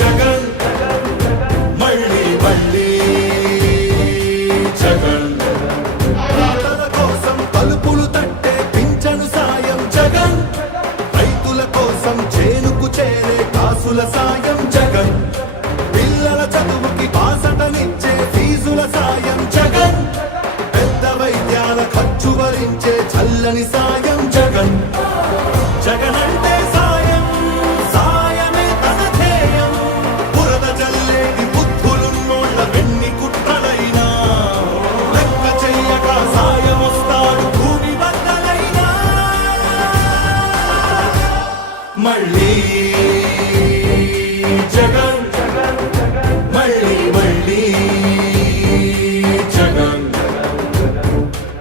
జగన్ మళ్ళీ మళ్ళీ జగన్. ప్రాణాల కోసం తలుపులు తట్టే పింఛను సాయం జగన్. రైతుల కోసం చేనుకు చేరే కాసుల సాయం జగన్. పిల్లల చదువుకి బాసటనిచ్చే ఫీజుల సాయం జగన్. పెద్ద వైద్యాల ఖర్చు భరించే చల్లని సాయం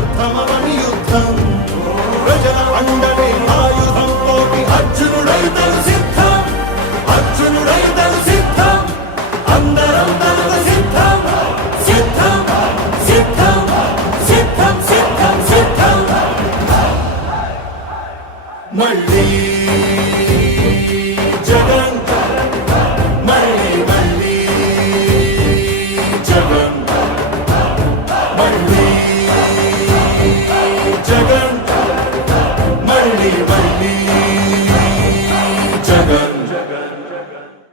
బాబుల యుద్ధం. ప్రజల అండనే ఆయుధంతో అర్జునుడైతను సిద్ధం. అర్జునుడైతను సిద్ధం. అందరం తనకు సిద్ధం. సిద్ధం. సిద్ధం. సిద్ధం. సిద్ధం. సిద్ధం. మళ్ళీ